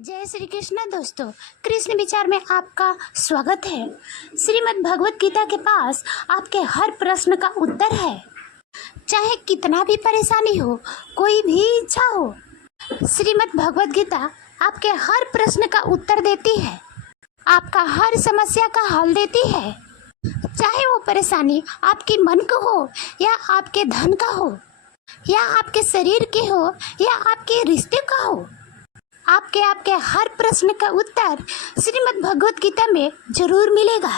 जय श्री कृष्ण दोस्तों, कृष्ण विचार में आपका स्वागत है। श्रीमद् भगवत गीता के पास आपके हर प्रश्न का उत्तर है। चाहे कितना भी परेशानी हो, कोई भी इच्छा हो, श्रीमद् भगवत गीता आपके हर प्रश्न का उत्तर देती है, आपका हर समस्या का हल देती है। चाहे वो परेशानी आपके मन को हो या आपके धन का हो या आपके शरीर के हो या आपके रिश्ते का हो, आपके हर प्रश्न का उत्तर श्रीमद् भगवत गीता में जरूर मिलेगा।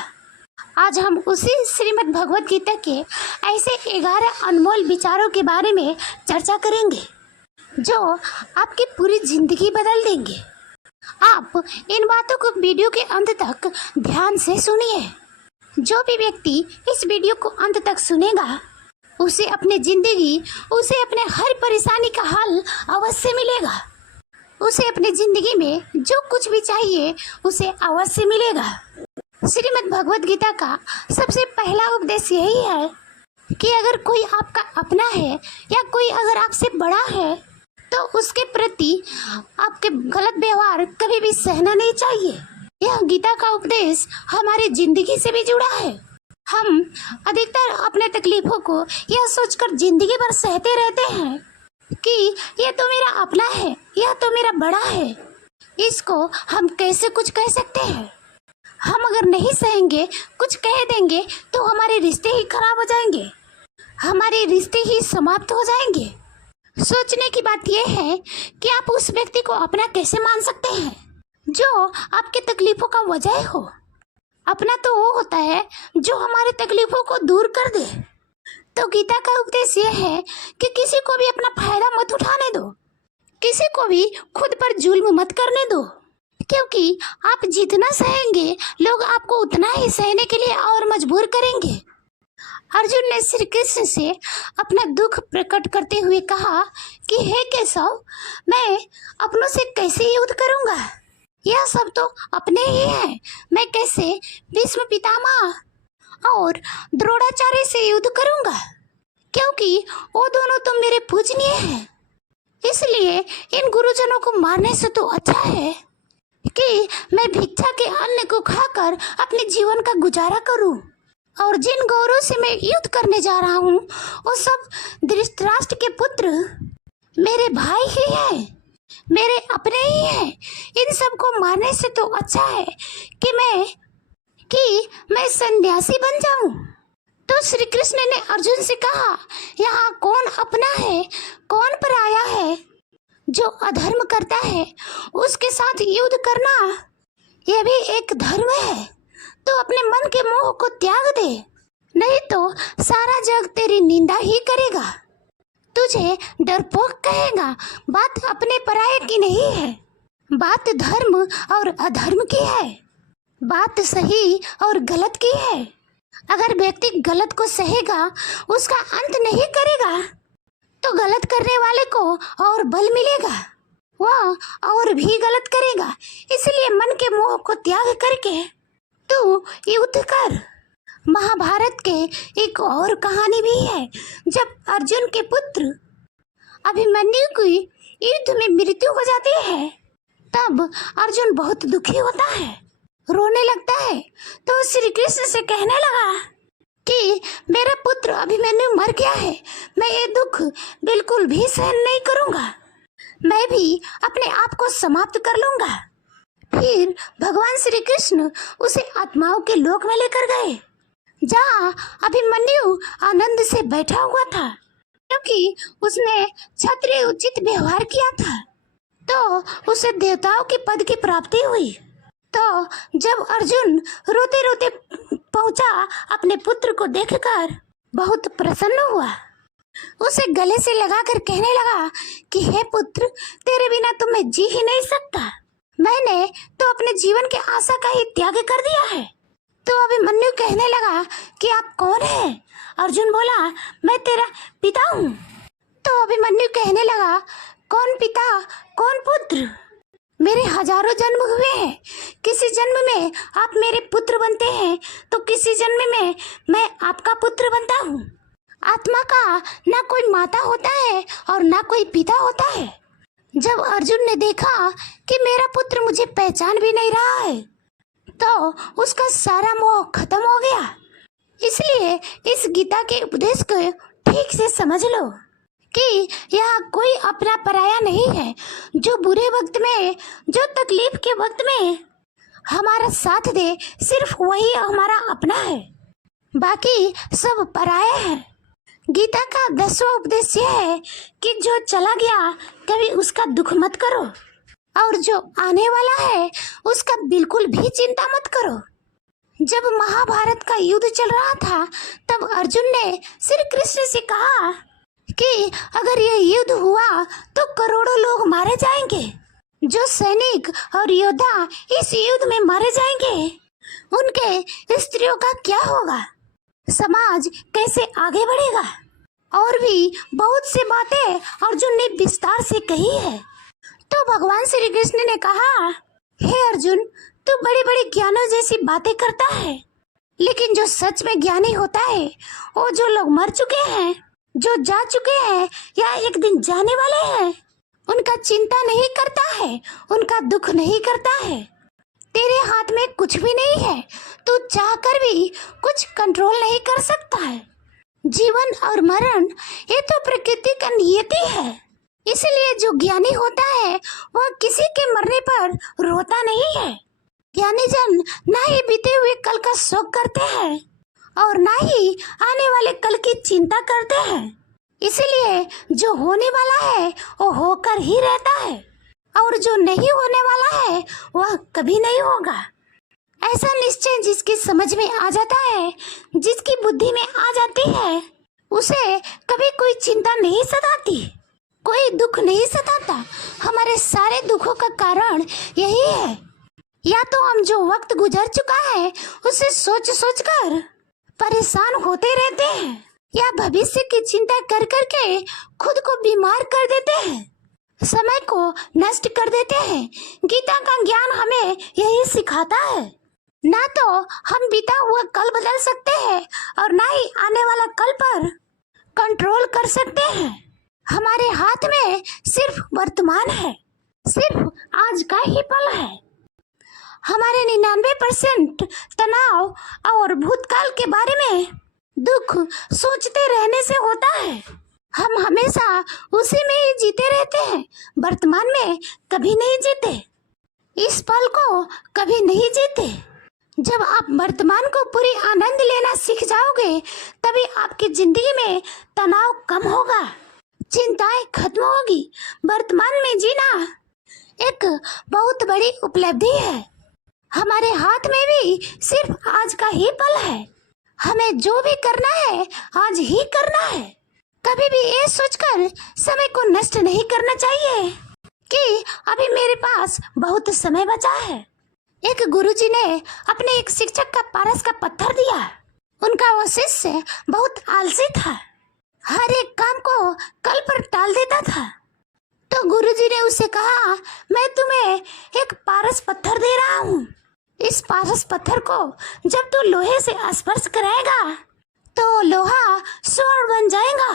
आज हम उसी श्रीमद् भगवत गीता के ऐसे 11 अनमोल विचारों के बारे में चर्चा करेंगे जो आपकी पूरी जिंदगी बदल देंगे। आप इन बातों को वीडियो के अंत तक ध्यान से सुनिए। जो भी व्यक्ति इस वीडियो को अंत तक सुनेगा उसे अपने हर परेशानी का हल अवश्य मिलेगा। उसे अपनी जिंदगी में जो कुछ भी चाहिए उसे अवश्य मिलेगा। श्रीमद् भगवत गीता का सबसे पहला उपदेश यही है कि अगर कोई आपका अपना है या कोई अगर आपसे बड़ा है तो उसके प्रति आपके गलत व्यवहार कभी भी सहना नहीं चाहिए। यह गीता का उपदेश हमारी जिंदगी से भी जुड़ा है। हम अधिकतर अपने तकलीफों को यह सोचकर जिंदगी भर सहते रहते हैं कि यह तो मेरा अपना है, यह तो मेरा बड़ा है, इसको हम कैसे कुछ कह सकते हैं। हम अगर नहीं सहेंगे, कुछ कह देंगे तो हमारे रिश्ते ही खराब हो जाएंगे, हमारे रिश्ते ही समाप्त हो जाएंगे। सोचने की बात यह है कि आप उस व्यक्ति को अपना कैसे मान सकते हैं जो आपके तकलीफों का वजह हो। अपना तो वो होता है जो हमारे तकलीफों को दूर कर दे। तो गीता का उपदेश यह है कि किसी को भी अपना फायदा मत उठाने दो, किसी को भी खुद पर जुल्म मत करने दो, क्योंकि आप जितना सहेंगे लोग आपको उतना ही सहने के लिए और मजबूर करेंगे। अर्जुन ने श्री कृष्ण से अपना दुख प्रकट करते हुए कहा कि हे केशव, मैं अपनों से कैसे युद्ध करूंगा? यह सब तो अपने ही हैं। मैं कैसे भीष्म पितामह और द्रोणाचार्य से युद्ध करूंगा, क्योंकि वो दोनों तो मेरे पूजनीय हैं। इसलिए इन गुरुजनों को मारने से तो अच्छा है कि मैं भिक्षा के अन्न को खाकर अपने जीवन का गुजारा करूं। और जिन गौरों से मैं युद्ध करने जा रहा हूं वो सब धृतराष्ट्र के पुत्र मेरे भाई ही हैं, मेरे अपने ही हैं। इन सब को मारने से तो अच्छा है कि मैं सन्यासी बन जाऊं। तो श्री कृष्ण ने अर्जुन से कहा, यहाँ कौन अपना है, कौन पराया है? जो अधर्म करता है उसके साथ युद्ध करना यह भी एक धर्म है। तो अपने मन के मोह को त्याग दे, नहीं तो सारा जग तेरी निंदा ही करेगा, तुझे डरपोक कहेगा। बात अपने पराये की नहीं है, बात धर्म और अधर्म की है, बात सही और गलत की है। अगर व्यक्ति गलत को सहेगा, उसका अंत नहीं करेगा, तो गलत करने वाले को और बल मिलेगा, वह और भी गलत करेगा। इसलिए मन के मोह को त्याग करके तू युद्ध कर। महाभारत के एक और कहानी भी है। जब अर्जुन के पुत्र अभिमन्यु की युद्ध में मृत्यु हो जाती है तब अर्जुन बहुत दुखी होता है, रोने लगता है। तो श्री कृष्ण से कहने लगा कि मेरा पुत्र अभिमन्यु मर गया है, मैं ये दुख बिल्कुल भी सहन नहीं करूंगा, मैं भी अपने आप को समाप्त कर लूंगा। फिर भगवान श्री कृष्ण उसे आत्माओं के लोक में लेकर गए, जहाँ अभिमन्यु आनंद से बैठा हुआ था, क्योंकि उसने क्षत्रिय उचित व्यवहार किया था। तो उसे देवताओं के पद की प्राप्ति हुई। तो जब अर्जुन रोते रोते पहुंचा, अपने पुत्र को देखकर बहुत प्रसन्न हुआ, उसे गले से लगाकर कहने लगा कि हे पुत्र, तेरे बिना तो मैं जी ही नहीं सकता, मैंने तो अपने जीवन के आशा का ही त्याग कर दिया है। तो अभिमन्यु कहने लगा कि आप कौन हैं? अर्जुन बोला, मैं तेरा पिता हूँ। तो अभिमन्यु कहने लगा, कौन पिता कौन पुत्र? मेरे हजारों जन्म हुए हैं, किसी जन्म में आप मेरे पुत्र बनते हैं तो किसी जन्म में मैं आपका पुत्र बनता हूँ। आत्मा का ना कोई माता होता है और ना कोई पिता होता है। जब अर्जुन ने देखा कि मेरा पुत्र मुझे पहचान भी नहीं रहा है तो उसका सारा मोह खत्म हो गया। इसलिए इस गीता के उपदेश को ठीक से समझ लो कि यहाँ कोई अपना पराया नहीं है। जो बुरे वक्त में, जो तकलीफ के वक्त में हमारा साथ दे, सिर्फ वही हमारा अपना है, बाकी सब पराया है। गीता का 10वां उपदेश यह है कि जो चला गया कभी उसका दुख मत करो, और जो आने वाला है उसका बिल्कुल भी चिंता मत करो। जब महाभारत का युद्ध चल रहा था तब अर्जुन ने श्री कृष्ण से कहा कि अगर ये युद्ध हुआ तो करोड़ों लोग मारे जाएंगे। जो सैनिक और योद्धा इस युद्ध में मारे जाएंगे उनके स्त्रियों का क्या होगा, समाज कैसे आगे बढ़ेगा। और भी बहुत सी बातें अर्जुन ने विस्तार से कही है। तो भगवान श्री कृष्ण ने कहा, हे अर्जुन, तू बड़ी बड़ी ज्ञानों जैसी बातें करता है, लेकिन जो सच में ज्ञानी होता है वो जो लोग मर चुके हैं, जो जा चुके हैं या एक दिन जाने वाले हैं, उनका चिंता नहीं करता है, उनका दुख नहीं करता है। तेरे हाथ में कुछ भी नहीं है, तू चाह कर भी कुछ कंट्रोल नहीं कर सकता है। जीवन और मरण ये तो प्रकृति का नियति है। इसलिए जो ज्ञानी होता है वह किसी के मरने पर रोता नहीं है। ज्ञानी जन ना ही बीते हुए कल का शोक करते हैं और ना ही आने वाले कल की चिंता करते हैं। इसलिए जो होने वाला है वो होकर ही रहता है, और जो नहीं होने वाला है वह कभी नहीं होगा। ऐसा निश्चय जिसकी समझ में आ जाता है, जिसकी बुद्धि में आ जाती है, उसे कभी कोई चिंता नहीं सताती, कोई दुख नहीं सताता। हमारे सारे दुखों का कारण यही है। या तो हम जो वक्त गुजर चुका है उसे सोच सोच कर परेशान होते रहते हैं, या भविष्य की चिंता कर कर के खुद को बीमार कर देते हैं, समय को नष्ट कर देते हैं। गीता का ज्ञान हमें यही सिखाता है। ना तो हम बीता हुआ कल बदल सकते हैं और ना ही आने वाला कल पर कंट्रोल कर सकते हैं। हमारे हाथ में सिर्फ वर्तमान है, सिर्फ आज का ही पल है। हमारे 99% तनाव और भूतकाल के बारे में दुख सोचते रहने से होता है। हम हमेशा उसी में ही जीते रहते हैं, वर्तमान में कभी नहीं जीते, इस पल को कभी नहीं जीते। जब आप वर्तमान को पूरी आनंद लेना सीख जाओगे तभी आपकी जिंदगी में तनाव कम होगा, चिंताएं खत्म होगी। वर्तमान में जीना एक बहुत बड़ी उपलब्धि है। हमारे हाथ में भी सिर्फ आज का ही पल है। हमें जो भी करना है आज ही करना है। कभी भी ये सोचकर समय को नष्ट नहीं करना चाहिए कि अभी मेरे पास बहुत समय बचा है। एक गुरुजी ने अपने एक शिक्षक का पारस का पत्थर दिया। उनका वो शिष्य बहुत आलसी था, हर एक काम को कल पर टाल देता था। तो गुरुजी ने उसे कहा, मैं तुम्हें एक पारस पत्थर दे रहा हूँ। इस पारस पत्थर को जब तू लोहे से स्पर्श कराएगा तो लोहा स्वर्ण बन जाएगा,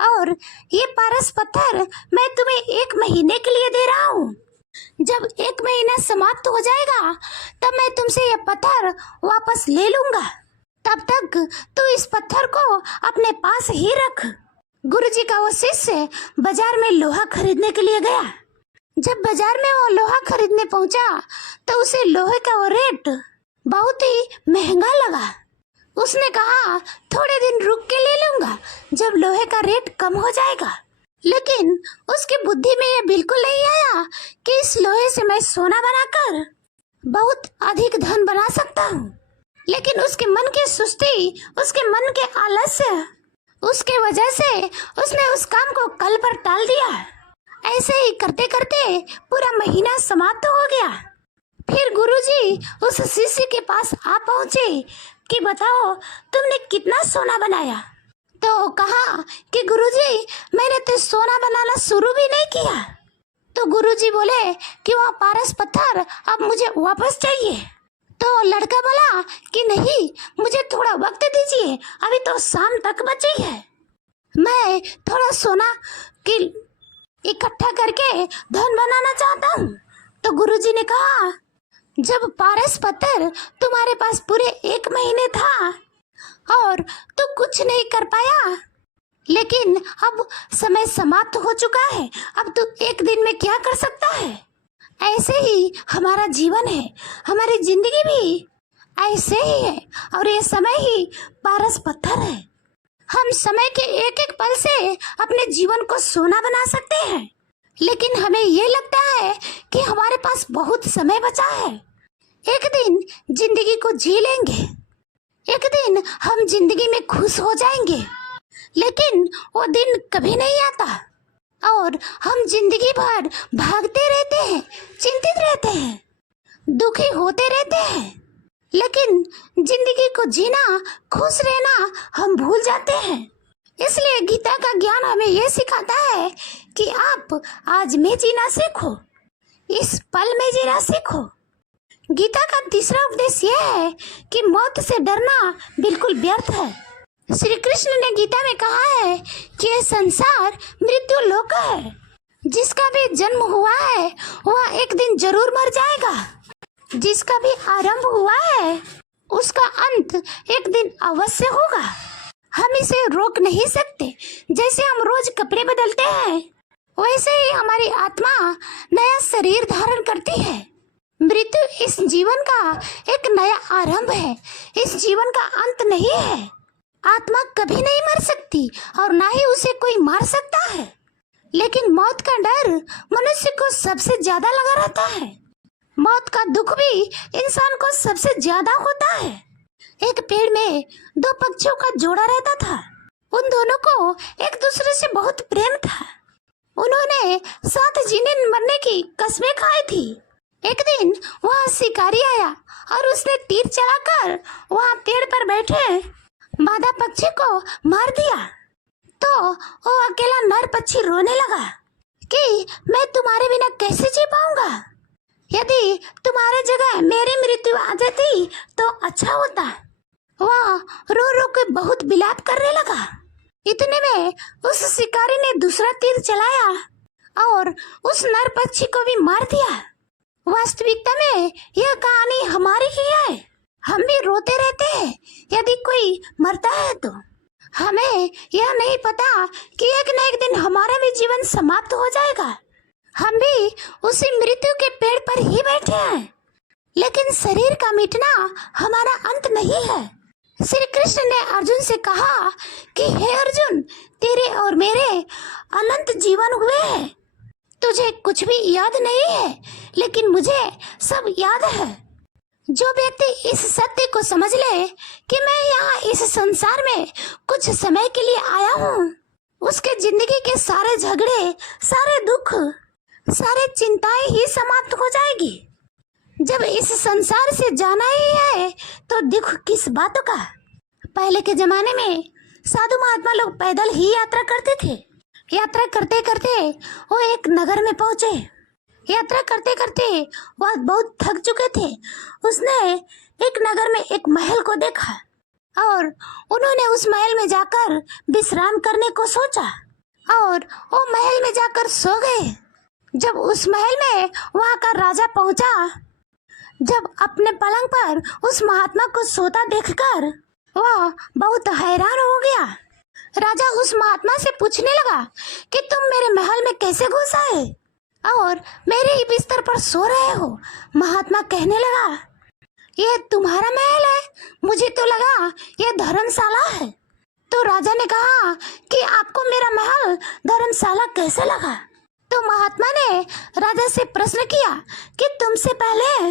और ये पारस पत्थर मैं तुम्हें 1 महीने के लिए दे रहा हूँ। जब 1 महीना समाप्त हो जाएगा तब मैं तुमसे ये पत्थर वापस ले लूंगा। तब तक तू इस पत्थर को अपने पास ही रख। गुरुजी का वो शिष्य बाजार में लोहा खरीदने के लिए गया। जब बाजार में वो लोहा खरीदने पहुंचा तो उसे लोहे का वो रेट बहुत ही महंगा लगा। उसने कहा, थोड़े दिन रुक के ले लूंगा जब लोहे का रेट कम हो जाएगा। लेकिन उसकी बुद्धि में ये बिल्कुल नहीं आया कि इस लोहे से मैं सोना बनाकर बहुत अधिक धन बना सकता हूँ। लेकिन उसके मन की सुस्ती, उसके मन के आलस्य, उसके वजह से उसने उस काम को कल पर टाल दिया। ऐसे ही करते करते पूरा महीना समाप्त हो गया। फिर गुरुजी उस शिष्य के पास आ पहुंचे कि बताओ तुमने कितना सोना बनाया। तो कहा कि गुरुजी मैंने तो सोना बनाना शुरू भी नहीं किया। तो गुरुजी बोले कि वह पारस पत्थर अब मुझे वापस चाहिए। तो लड़का बोला कि नहीं, मुझे थोड़ा वक्त दीजिए, अभी तो शाम तक बची है। मैं थोड़ा सोना की इकट्ठा करके धन बनाना चाहता हूँ। तो गुरुजी ने कहा, जब पारस पत्थर तुम्हारे पास पूरे 1 महीने था और तू कुछ नहीं कर पाया, लेकिन अब समय समाप्त हो चुका है, अब तू 1 दिन में क्या कर सकता है। ऐसे ही हमारा जीवन है, हमारी जिंदगी भी ऐसे ही है, और ये समय ही पारस पत्थर है। हम समय के एक एक पल से अपने जीवन को सोना बना सकते हैं, लेकिन हमें ये लगता है कि हमारे पास बहुत समय बचा है। एक दिन जिंदगी को जी लेंगे, एक दिन हम जिंदगी में खुश हो जाएंगे, लेकिन वो दिन कभी नहीं आता और हम जिंदगी भर भागते रहते हैं, चिंतित रहते हैं, दुखी होते रहते हैं, लेकिन जिंदगी को जीना, खुश रहना हम भूल जाते हैं। इसलिए गीता का ज्ञान हमें ये सिखाता है कि आप आज में जीना सीखो, इस पल में जीना सीखो। गीता का तीसरा उपदेश यह है कि मौत से डरना बिल्कुल व्यर्थ है। श्री कृष्ण ने गीता में कहा है कि यह संसार मृत्यु लोक है, जिसका भी जन्म हुआ है वह एक दिन जरूर मर जाएगा, जिसका भी आरंभ हुआ है उसका अंत एक दिन अवश्य होगा। हम इसे रोक नहीं सकते। जैसे हम रोज कपड़े बदलते हैं, वैसे ही हमारी आत्मा नया शरीर धारण करती है। मृत्यु इस जीवन का एक नया आरंभ है, इस जीवन का अंत नहीं है। आत्मा कभी नहीं मर सकती और ना ही उसे कोई मार सकता है, लेकिन मौत का डर मनुष्य को सबसे ज्यादा लगा रहता है। मौत का दुख भी इंसान को सबसे ज्यादा होता है। एक पेड़ में 2 पक्षियों का जोड़ा रहता था। उन दोनों को एक दूसरे से बहुत प्रेम था। उन्होंने साथ जीने मरने की कस्में खाई थी। एक दिन वहाँ शिकारी आया और उसने तीर चलाकर वहाँ पेड़ पर बैठे मादा पक्षी को मार दिया। तो वो अकेला नर पक्षी रोने लगा कि मैं तुम्हारे बिना कैसे जी पाऊंगा। यदि तुम्हारे जगह मेरी मृत्यु आ जाती तो अच्छा होता। वह रो रो के बहुत विलाप करने लगा। इतने में उस शिकारी ने दूसरा तीर चलाया और उस नर पक्षी को भी मार दिया। वास्तविकता में यह कहानी हमारी ही है। हम भी रोते रहते हैं यदि कोई मरता है तो। हमें यह नहीं पता कि एक न एक दिन हमारा भी जीवन समाप्त हो जाएगा। हम भी उसी मृत्यु के पेड़ पर ही बैठे हैं, लेकिन शरीर का मिटना हमारा अंत नहीं है। श्री कृष्ण ने अर्जुन से कहा कि हे अर्जुन, तेरे और मेरे अनंत जीवन हुए हैं। तुझे कुछ भी याद नहीं है, लेकिन मुझे सब याद है। जो व्यक्ति इस सत्य को समझ ले कि मैं यहाँ इस संसार में कुछ समय के लिए आया हूँ, उसके जिंदगी के सारे झगड़े, सारे दुख, सारे चिंताएं ही समाप्त हो जाएगी। जब इस संसार से जाना ही है तो दुख किस बातों का। पहले के जमाने में साधु महात्मा लोग पैदल ही यात्रा करते थे। यात्रा करते करते वो एक नगर में पहुंचे। यात्रा करते करते वह बहुत थक चुके थे। उसने एक नगर में एक महल को देखा और उन्होंने उस महल में जाकर विश्राम करने को सोचा और वो महल में जाकर सो गए। जब उस महल में वहाँ का राजा पहुंचा, जब अपने पलंग पर उस महात्मा को सोता देखकर वह बहुत हैरान हो गया। राजा उस महात्मा से पूछने लगा कि तुम मेरे महल में कैसे घुस आए और मेरे ही बिस्तर पर सो रहे हो। महात्मा कहने लगा, ये तुम्हारा महल है, मुझे तो लगा ये धर्मशाला है। तो राजा ने कहा कि आपको मेरा महल धर्मशाला कैसे लगा। तो महात्मा ने राजा से प्रश्न किया कि तुमसे पहले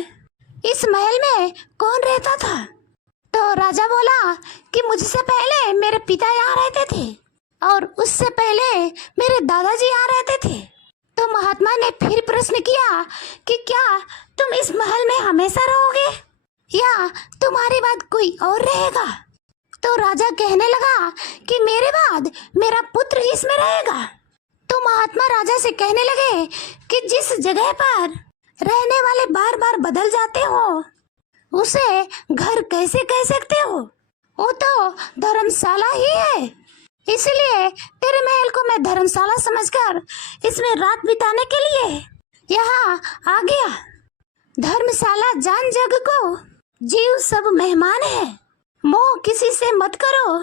इस महल में कौन रहता था। तो राजा बोला कि मुझसे पहले मेरे पिता यहाँ रहते थे और उससे पहले मेरे दादाजी यहाँ रहते थे। तो महात्मा ने फिर प्रश्न किया कि क्या तुम इस महल में हमेशा रहोगे या तुम्हारे बाद कोई और रहेगा। तो राजा कहने लगा कि मेरे बाद मेरा पुत्र इसमें रहेगा। तो महात्मा राजा से कहने लगे कि जिस जगह पर रहने वाले बार बार बदल जाते हो उसे घर कैसे कह सकते हो, वो तो धर्मशाला ही है। इसलिए तेरे महल को मैं धर्मशाला समझकर इसमें रात बिताने के लिए यहाँ आ गया। धर्मशाला जान जग को, जीव सब मेहमान है, मोह किसी से मत करो,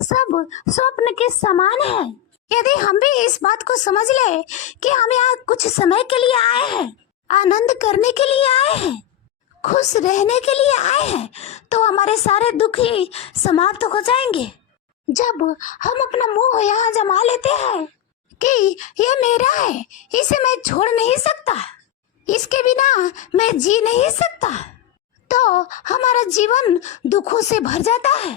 सब स्वप्न के समान है। यदि हम भी इस बात को समझ ले कि हम यहाँ कुछ समय के लिए आए हैं, आनंद करने के लिए आए हैं, खुश रहने के लिए आए हैं, तो हमारे सारे दुख ही समाप्त हो जाएंगे। जब हम अपना मोह यहाँ जमा लेते हैं कि यह मेरा है, इसे मैं छोड़ नहीं सकता, इसके बिना मैं जी नहीं सकता, तो हमारा जीवन दुखों से भर जाता है।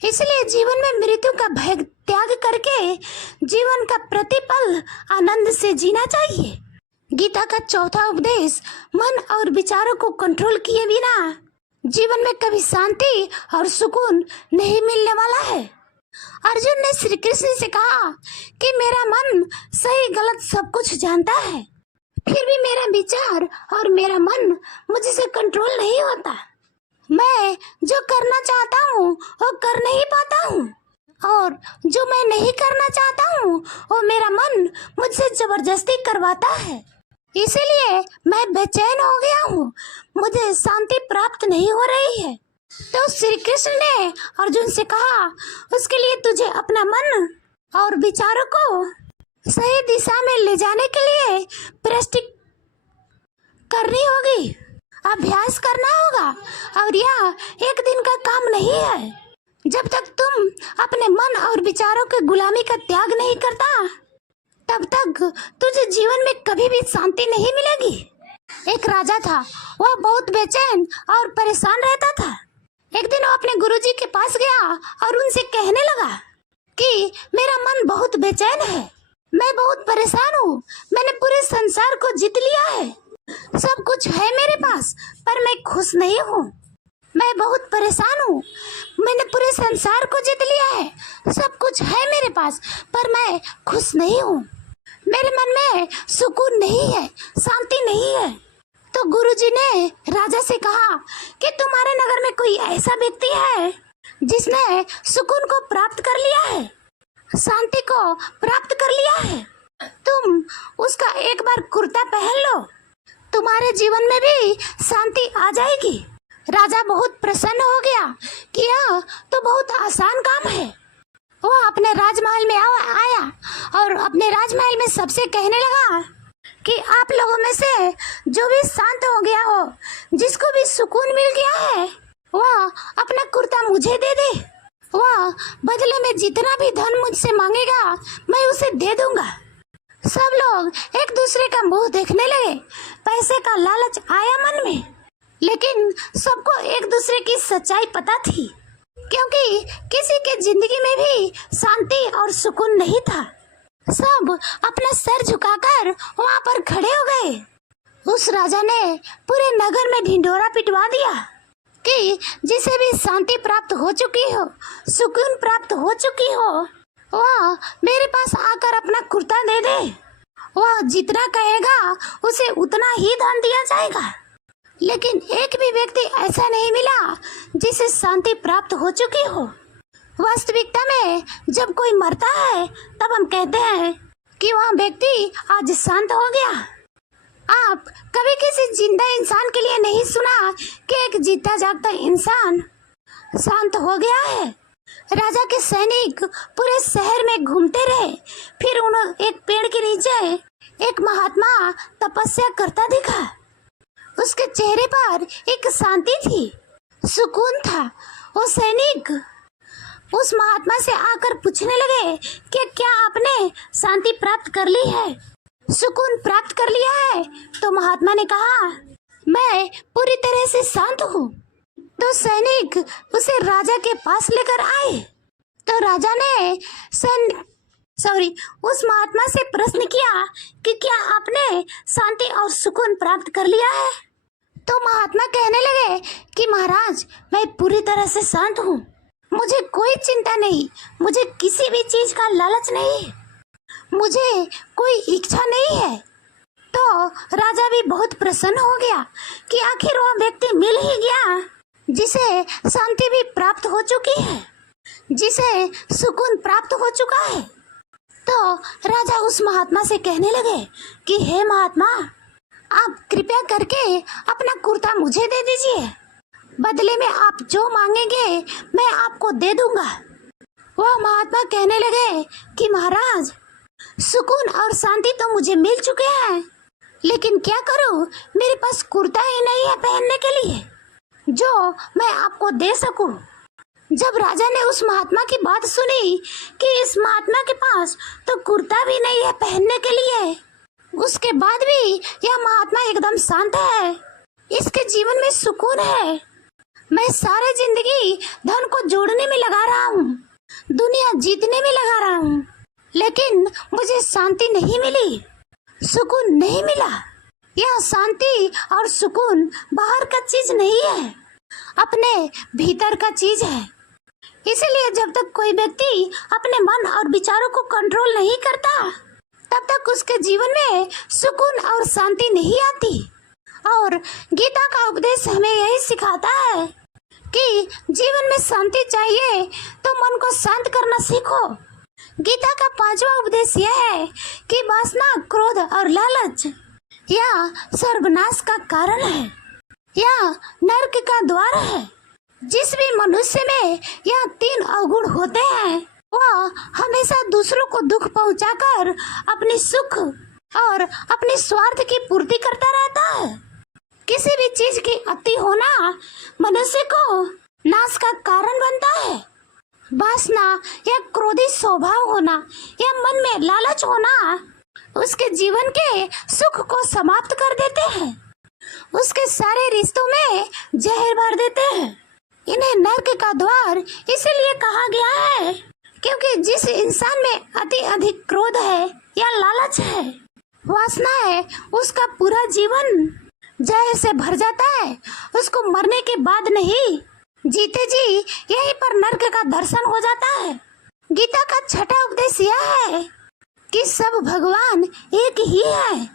इसलिए जीवन में मृत्यु का भय त्याग करके जीवन का प्रतिपल आनंद से जीना चाहिए। गीता का चौथा उपदेश मन और विचारों को कंट्रोल किए बिना जीवन में कभी शांति और सुकून नहीं मिलने वाला है। अर्जुन ने श्री कृष्ण से कहा कि मेरा मन सही गलत सब कुछ जानता है, फिर भी मेरा विचार और मेरा मन मुझसे कंट्रोल नहीं होता। मैं जो करना चाहता हूँ वो कर नहीं पाता हूँ, और जो मैं नहीं करना चाहता हूँ वो मेरा मन मुझसे जबरदस्ती करवाता है। इसीलिए मैं बेचैन हो गया हूँ, मुझे शांति प्राप्त नहीं हो रही है। तो श्री कृष्ण ने अर्जुन से कहा, उसके लिए तुझे अपना मन और विचारों को सही दिशा में ले जाने के लिए प्रैक्टिस करनी होगी, अभ्यास करना होगा, और यह एक दिन का काम नहीं है। जब तक तुम अपने मन और विचारों के गुलामी का त्याग नहीं करता, तब तक तुझे जीवन में कभी भी शांति नहीं मिलेगी। एक राजा था, वह बहुत बेचैन और परेशान रहता था। एक दिन वो अपने गुरुजी के पास गया और उनसे कहने लगा कि मेरा मन बहुत बेचैन है, मैं बहुत परेशान हूँ, मैंने पूरे संसार को जीत लिया है, सब कुछ है मेरे पास, पर मैं खुश नहीं हूँ। मैं बहुत परेशान हूँ, मैंने पूरे संसार को जीत लिया है, सब कुछ है मेरे पास, पर मैं खुश नहीं हूँ। मेरे मन में सुकून नहीं है, शांति नहीं है। तो गुरुजी ने राजा से कहा कि तुम्हारे नगर में कोई ऐसा व्यक्ति है जिसने सुकून को प्राप्त कर लिया है, शांति को प्राप्त कर लिया है। तुम उसका एक बार कुर्ता पहन लो, तुम्हारे जीवन में भी शांति आ जाएगी। राजा बहुत प्रसन्न हो गया कि यह तो बहुत आसान काम है। वह अपने राजमहल में आया और अपने राजमहल में सबसे कहने लगा कि आप लोगों में से जो भी शांत हो गया हो, जिसको भी सुकून मिल गया है, वह अपना कुर्ता मुझे दे दे। वह बदले में जितना भी धन मुझसे मांगेगा मैं उसे दे दूंगा। सब लोग एक दूसरे का मुंह देखने लगे। पैसे का लालच आया मन में, लेकिन सबको एक दूसरे की सच्चाई पता थी, क्योंकि किसी के जिंदगी में भी शांति और सुकून नहीं था। सब अपना सर झुकाकर वहाँ पर खड़े हो गए। उस राजा ने पूरे नगर में ढिंढोरा पिटवा दिया कि जिसे भी शांति प्राप्त हो चुकी हो, सुकून प्राप्त हो चुकी हो, वह मेरे पास आकर अपना कुर्ता दे दे। वह जितना कहेगा उसे उतना ही धन दिया जाएगा। लेकिन एक भी व्यक्ति ऐसा नहीं मिला जिसे शांति प्राप्त हो चुकी हो। वास्तविकता में जब कोई मरता है तब हम कहते हैं कि वह व्यक्ति आज शांत हो गया। आप कभी किसी जिंदा इंसान के लिए नहीं सुना कि एक जीता जागता इंसान शांत हो गया है। राजा के सैनिक पूरे शहर में घूमते रहे, फिर उन्हें एक पेड़ के नीचे एक महात्मा तपस्या करता दिखा। उसके चेहरे पर एक शांति थी, सुकून था। वो सैनिक उस महात्मा से आकर पूछने लगे कि क्या आपने शांति प्राप्त कर ली है, सुकून प्राप्त कर लिया है? तो महात्मा ने कहा, मैं पूरी तरह से शांत हूँ। तो सैनिक उसे राजा के पास लेकर आए। तो राजा ने उस महात्मा से प्रश्न किया कि क्या आपने शांति और सुकून प्राप्त कर लिया है? तो महात्मा कहने लगे कि महाराज, मैं पूरी तरह से शांत हूँ, मुझे कोई चिंता नहीं, मुझे किसी भी चीज का लालच नहीं, मुझे कोई इच्छा नहीं है। तो राजा भी बहुत प्रसन्न हो गया कि आखिर वह व्यक्ति मिल ही गया जिसे शांति भी प्राप्त हो चुकी है। जिसे सुकून प्राप्त हो चुका है। तो राजा उस महात्मा से कहने लगे कि हे महात्मा, आप कृपया करके अपना कुर्ता मुझे दे दीजिए, बदले में आप जो मांगेंगे मैं आपको दे दूंगा। वह महात्मा कहने लगे कि महाराज, सुकून और शांति तो मुझे मिल चुके हैं, लेकिन क्या करूं, मेरे पास कुर्ता ही नहीं है पहनने के लिए जो मैं आपको दे सकूं। जब राजा ने उस महात्मा की बात सुनी कि इस महात्मा के पास तो कुर्ता भी नहीं है पहनने के लिए, उसके बाद भी यह महात्मा एकदम शांत है, इसके जीवन में सुकून है, मैं सारी जिंदगी धन को जोड़ने में लगा रहा हूँ, दुनिया जीतने में लगा रहा हूँ, लेकिन मुझे शांति नहीं मिली, सुकून नहीं मिला। यह शांति और सुकून बाहर का चीज नहीं है, अपने भीतर का चीज है। इसीलिए जब तक कोई व्यक्ति अपने मन और विचारों को कंट्रोल नहीं करता, तब तक उसके जीवन में सुकून और शांति नहीं आती। और गीता का उपदेश हमें यही सिखाता है कि जीवन में शांति चाहिए तो मन को शांत करना सीखो। गीता का 5वां उपदेश यह है कि वासना, क्रोध और लालच यह सर्वनाश का कारण है, यह नरक का द्वार है। जिस भी मनुष्य में यह 3 अवगुण होते हैं, वह हमेशा दूसरों को दुख पहुंचाकर अपनी सुख और अपने स्वार्थ की पूर्ति करता रहता है। किसी भी चीज की अति होना मनुष्य को नाश का कारण बनता है। वासना या क्रोधी स्वभाव होना या मन में लालच होना उसके जीवन के सुख को समाप्त कर देते हैं, उसके सारे रिश्तों में जहर भर देते हैं। इन्हें नरक का द्वार इसीलिए कहा गया है क्योंकि जिस इंसान में अति अधिक क्रोध है या लालच है, वासना है, उसका पूरा जीवन जहर से भर जाता है। उसको मरने के बाद नहीं, जीते जी यहीं पर नरक का दर्शन हो जाता है। गीता का 6वां उपदेश यह है कि सब भगवान एक ही है,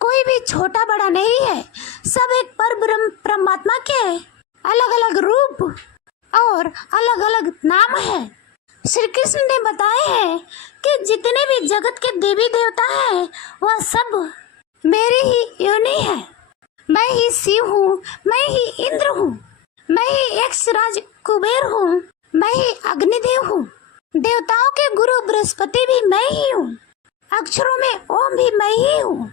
कोई भी छोटा बड़ा नहीं है, सब एक परब्रह्म परमात्मा के अलग अलग रूप और अलग अलग नाम है। श्री कृष्ण ने बताया है कि जितने भी जगत के देवी देवता हैं वह सब मेरी ही योनि है। मैं ही शिव हूँ, मैं ही इंद्र हूँ, मैं ही यक्षराज कुबेर हूँ, मैं ही अग्निदेव हूँ, देवताओं के गुरु बृहस्पति भी मैं ही हूँ, अक्षरों में ओम भी मैं ही हूँ,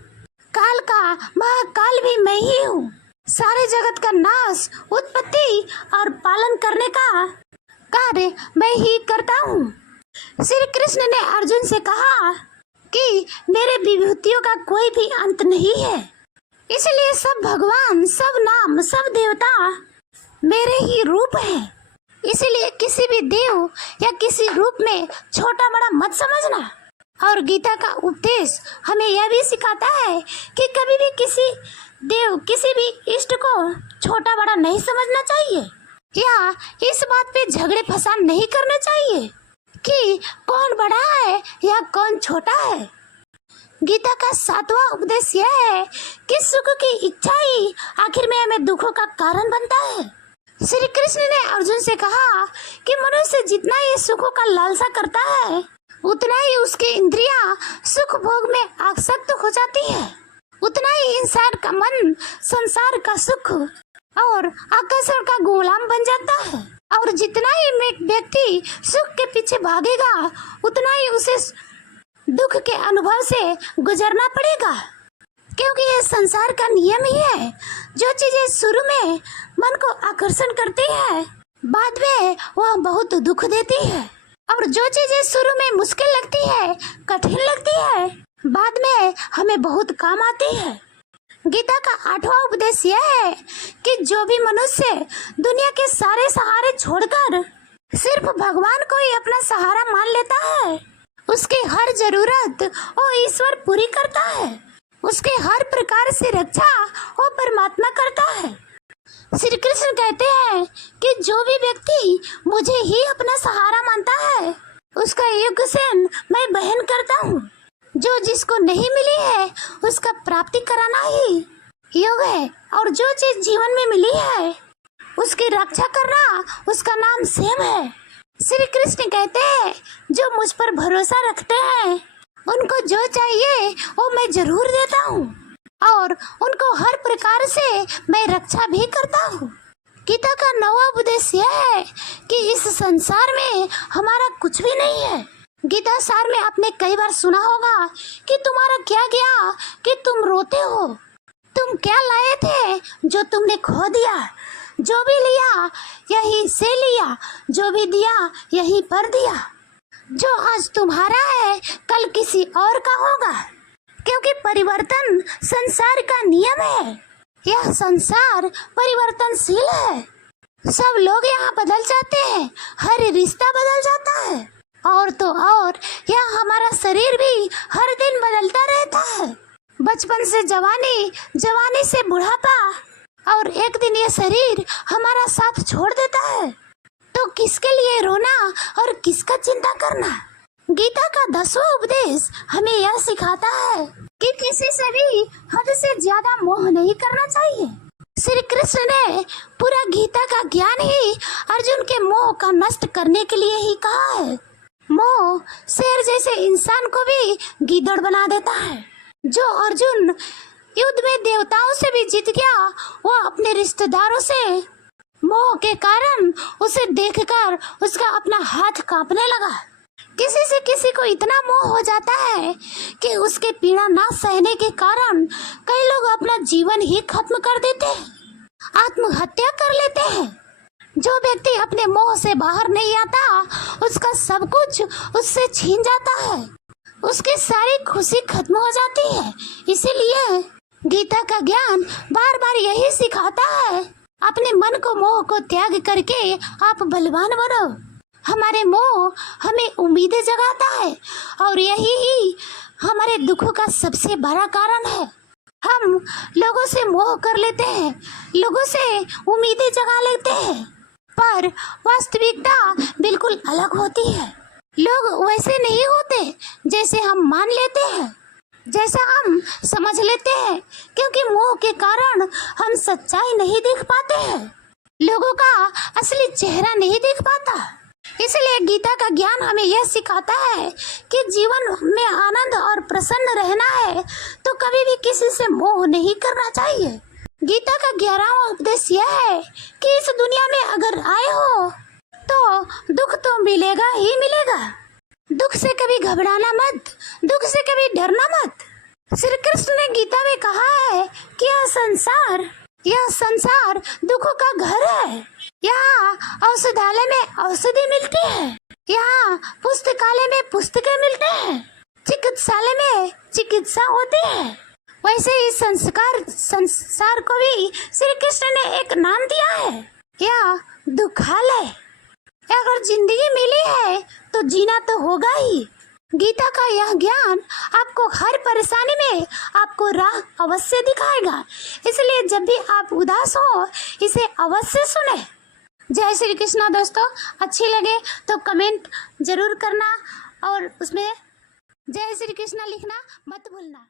काल का महाकाल भी मैं ही हूँ, सारे जगत का नाश, उत्पत्ति और पालन करने का कार्य मैं ही करता हूँ। श्री कृष्ण ने अर्जुन से कहा कि मेरे विभूतियों का कोई भी अंत नहीं है, इसलिए सब भगवान, सब नाम, सब देवता मेरे ही रूप हैं। इसलिए किसी भी देव या किसी रूप में छोटा बड़ा मत समझना। और गीता का उपदेश हमें यह भी सिखाता है कि कभी भी किसी देव, किसी भी इष्ट को छोटा बड़ा नहीं समझना चाहिए या इस बात पे झगड़े फसाद नहीं करना चाहिए कि कौन बड़ा है या कौन छोटा है। गीता का 7वां उपदेश यह है कि सुख की इच्छा ही आखिर में हमें दुखों का कारण बनता है। श्री कृष्ण ने अर्जुन से कहा कि मनुष्य जितना ये सुखों का लालसा करता है, उतना ही उसकी इंद्रियां सुख भोग में आसक्त हो जाती है, उतना ही इंसान का मन संसार का सुख और आकर्षण का गुलाम बन जाता है। और जितना ही व्यक्ति सुख के पीछे भागेगा, उतना ही उसे दुख के अनुभव से गुजरना पड़ेगा, क्योंकि ये संसार का नियम ही है। जो चीजें शुरू में मन को आकर्षण करती है, बाद में वह बहुत दुख देती है, और जो चीजें शुरू में मुश्किल लगती है, कठिन लगती है, बाद में हमें बहुत काम आती है। गीता का 8वां उपदेश यह है कि जो भी मनुष्य दुनिया के सारे सहारे छोड़कर सिर्फ भगवान को ही अपना सहारा मान लेता है, उसकी हर जरूरत वो ईश्वर पूरी करता है, उसके हर प्रकार से रक्षा वो परमात्मा करता है। श्री कृष्ण कहते हैं कि जो भी व्यक्ति मुझे ही अपना सहारा मानता है, उसका युग से मैं बहन करता हूँ। जो जिसको नहीं मिली है उसका प्राप्ति कराना ही योग है, और जो चीज जीवन में मिली है उसकी रक्षा करना उसका नाम सेम है। श्री कृष्ण कहते हैं जो मुझ पर भरोसा रखते हैं उनको जो चाहिए वो मैं जरूर देता हूँ और उनको हर प्रकार से मैं रक्षा भी करता हूँ। गीता का नवा उपदेश यह है कि इस संसार में हमारा कुछ भी नहीं है। गीता सार में आपने कई बार सुना होगा कि तुम्हारा क्या गया कि तुम रोते हो, तुम क्या लाए थे जो तुमने खो दिया, जो भी लिया यही से लिया, जो भी दिया यही पर दिया। जो आज तुम्हारा है कल किसी और का होगा, क्योंकि परिवर्तन संसार का नियम है। यह संसार परिवर्तनशील है। सब लोग यहाँ बदल जाते हैं, हर रिश्ता बदल जाता है और तो और यह हमारा शरीर भी हर दिन बदलता रहता है। बचपन से जवानी, जवानी से बुढ़ापा और एक दिन ये शरीर हमारा साथ छोड़ देता है। तो किसके लिए रोना और किसका चिंता करना। गीता का 10वां उपदेश हमें यह सिखाता है कि किसी से भी हद से ज्यादा मोह नहीं करना चाहिए। श्री कृष्ण ने पूरा गीता का ज्ञान ही अर्जुन के मोह का नष्ट करने के लिए ही कहा है। मोह शेर जैसे इंसान को भी गीदड़ बना देता है। जो अर्जुन युद्ध में देवताओं से भी जीत गया, वह अपने रिश्तेदारों से मोह के कारण उसे देखकर उसका अपना हाथ कांपने लगा। किसी से किसी को इतना मोह हो जाता है कि उसके पीड़ा ना सहने के कारण कई लोग अपना जीवन ही खत्म कर देते हैं, आत्महत्या कर लेते हैं। जो व्यक्ति अपने मोह से बाहर नहीं आता उसका सब कुछ उससे छीन जाता है, उसकी सारी खुशी खत्म हो जाती है। इसीलिए गीता का ज्ञान बार बार यही सिखाता है, अपने मन को मोह को त्याग करके आप बलवान बनो। हमारे मोह हमें उम्मीदें जगाता है और यही ही हमारे दुखों का सबसे बड़ा कारण है। हम लोगों से मोह कर लेते हैं, लोगों से उम्मीदें जगा लेते हैं, पर वास्तविकता बिल्कुल अलग होती है। लोग वैसे नहीं होते जैसे हम मान लेते हैं, जैसा हम समझ लेते हैं, क्योंकि मोह के कारण हम सच्चाई नहीं देख पाते हैं, लोगों का असली चेहरा नहीं देख पाता। इसलिए गीता का ज्ञान हमें यह सिखाता है कि जीवन में आनंद और प्रसन्न रहना है तो कभी भी किसी से मोह नहीं करना चाहिए। गीता का 11वां उपदेश यह है कि इस दुनिया में अगर आए हो तो दुख तो मिलेगा ही मिलेगा। दुख से कभी घबराना मत, दुख से कभी डरना मत। श्री कृष्ण ने गीता में कहा है कि यह संसार दुखों का घर है। यहाँ औषधालय में औषधि मिलती है, यहाँ पुस्तकालय में पुस्तकें मिलते हैं, चिकित्सालय में चिकित्सा होती है। वैसे ही संसार को भी श्री कृष्ण ने एक नाम दिया है, यह दुखालय। अगर जिंदगी मिली है तो जीना तो होगा ही। गीता का यह ज्ञान आपको हर परेशानी में आपको राह अवश्य दिखाएगा। इसलिए जब भी आप उदास हो इसे अवश्य सुने। जय श्री कृष्णा। दोस्तों, अच्छी लगे तो कमेंट जरूर करना और उसमें जय श्री कृष्णा लिखना मत भूलना।